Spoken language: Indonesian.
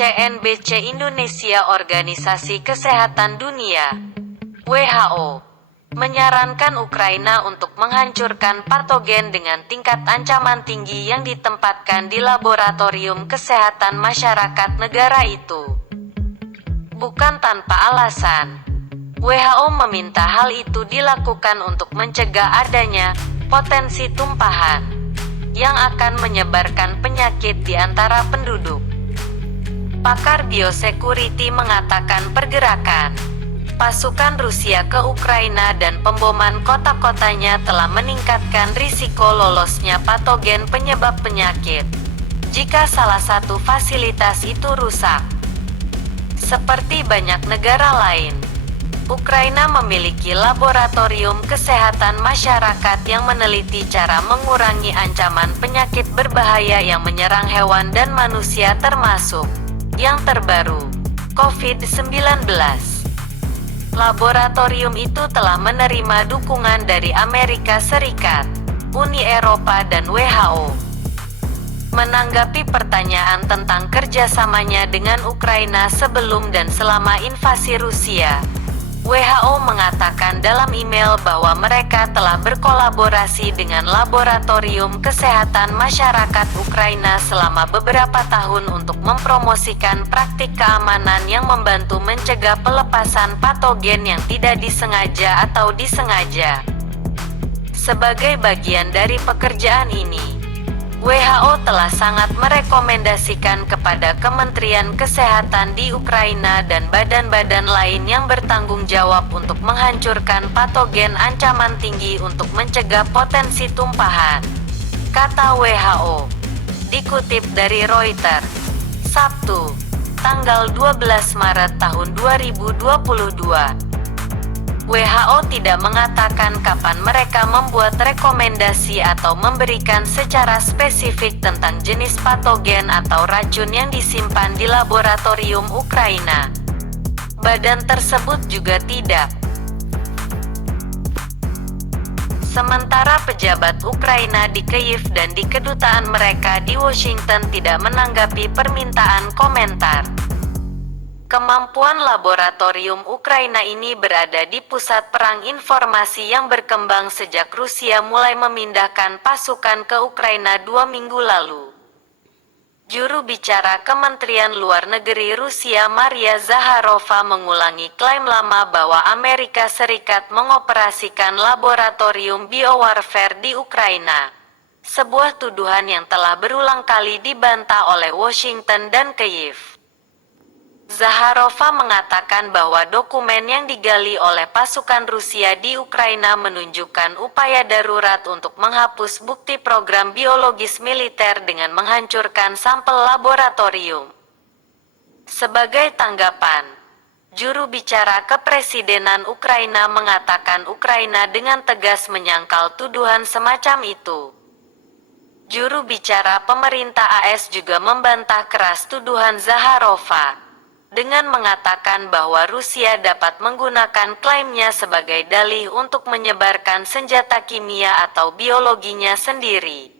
CNBC Indonesia. Organisasi Kesehatan Dunia (WHO) menyarankan Ukraina untuk menghancurkan patogen dengan tingkat ancaman tinggi yang ditempatkan di laboratorium kesehatan masyarakat negara itu. Bukan tanpa alasan, WHO meminta hal itu dilakukan untuk mencegah adanya potensi tumpahan yang akan menyebarkan penyakit di antara penduduk. Pakar biosecurity mengatakan pergerakan pasukan Rusia ke Ukraina dan pemboman kota-kotanya telah meningkatkan risiko lolosnya patogen penyebab penyakit jika salah satu fasilitas itu rusak. Seperti banyak negara lain, Ukraina memiliki laboratorium kesehatan masyarakat yang meneliti cara mengurangi ancaman penyakit berbahaya yang menyerang hewan dan manusia, termasuk yang terbaru, COVID-19. Laboratorium itu telah menerima dukungan dari Amerika Serikat, Uni Eropa dan WHO. Menanggapi pertanyaan tentang kerjasamanya dengan Ukraina sebelum dan selama invasi Rusia, WHO mengatakan dalam email bahwa mereka telah berkolaborasi dengan Laboratorium Kesehatan Masyarakat Ukraina selama beberapa tahun untuk mempromosikan praktik keamanan yang membantu mencegah pelepasan patogen yang tidak disengaja atau disengaja. Sebagai bagian dari pekerjaan ini, WHO telah sangat merekomendasikan kepada Kementerian Kesehatan di Ukraina dan badan-badan lain yang bertanggung jawab untuk menghancurkan patogen ancaman tinggi untuk mencegah potensi tumpahan, kata WHO. Dikutip dari Reuters, Sabtu, tanggal 12 Maret tahun 2022. WHO tidak mengatakan kapan mereka membuat rekomendasi atau memberikan secara spesifik tentang jenis patogen atau racun yang disimpan di laboratorium Ukraina. Badan tersebut juga tidak. Sementara pejabat Ukraina di Kyiv dan di kedutaan mereka di Washington tidak menanggapi permintaan komentar. Kemampuan laboratorium Ukraina ini berada di pusat perang informasi yang berkembang sejak Rusia mulai memindahkan pasukan ke Ukraina 2 minggu lalu. Juru bicara Kementerian Luar Negeri Rusia Maria Zakharova mengulangi klaim lama bahwa Amerika Serikat mengoperasikan laboratorium biowarfare di Ukraina. Sebuah tuduhan yang telah berulang kali dibantah oleh Washington dan Kyiv. Zakharova mengatakan bahwa dokumen yang digali oleh pasukan Rusia di Ukraina menunjukkan upaya darurat untuk menghapus bukti program biologis militer dengan menghancurkan sampel laboratorium. Sebagai tanggapan, juru bicara kepresidenan Ukraina mengatakan Ukraina dengan tegas menyangkal tuduhan semacam itu. Juru bicara pemerintah AS juga membantah keras tuduhan Zakharova dengan mengatakan bahwa Rusia dapat menggunakan klaimnya sebagai dalih untuk menyebarkan senjata kimia atau biologinya sendiri.